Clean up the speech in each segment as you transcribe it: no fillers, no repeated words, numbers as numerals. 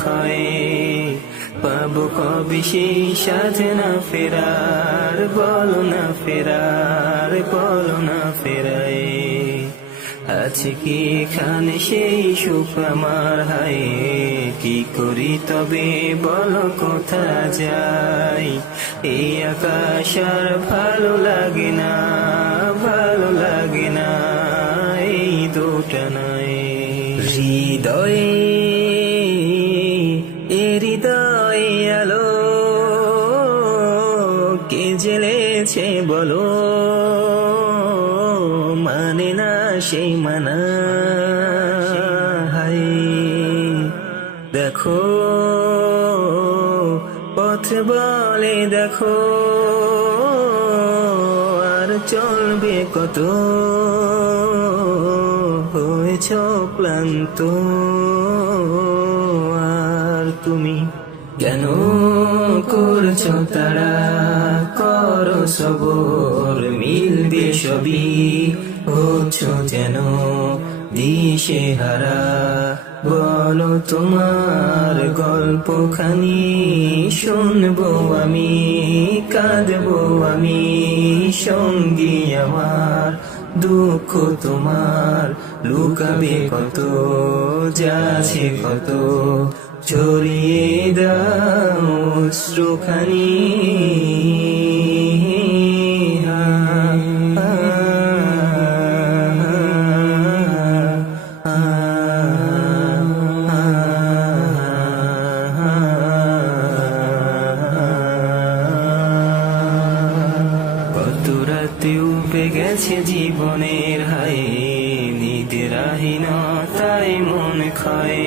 ক্ষয়, পাবো কবে সেই সাথে না ফেরার, বলো না ফেরার, বলো না ফেরায়। আছে কি এখানে সেই সুখ আমার, হায় কি করি তবে বলো কোথা যাই। এই আকাশ আর ভালো লাগে না, ভালো লাগে না, এই দুটা নাই। হৃদয়ে হৃদয়ে আলো কে জ্বেলেছে বলো, মানে না সেই মানা। হায় দেখো পথ বলে দেখো, আর চলবে কত, হয়েছ ক্লান্ত। আর তুমি কেন করছো তারা, করো সবর, মিলবে সবই, হচ্ছো যেন দিশে হারা। বলো তোমার গল্পখানি, শুনবো আমি, কাঁদবো আমি, সঙ্গী আমার। দুঃখ তোমার লুকাবে কত, যাচ্ছে কত, ছড়িয়ে দাও অশ্রুখানি। কত রাতে উপে গেছে জীবনের, হায় নিদ্রাহীনতায় মন ক্ষয়,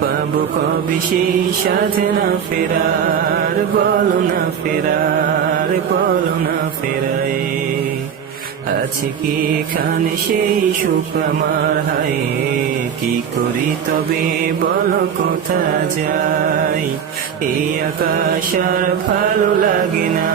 পাবো কবে সেই সাথে না ফেরার, বলো না ফেরার, বলো না ফেরায়। আছে কি এখানে সেই সুখ আমার, হায় কি করি তবে বলো কোথা যাই। এই আকাশ আর ভালো লাগে না,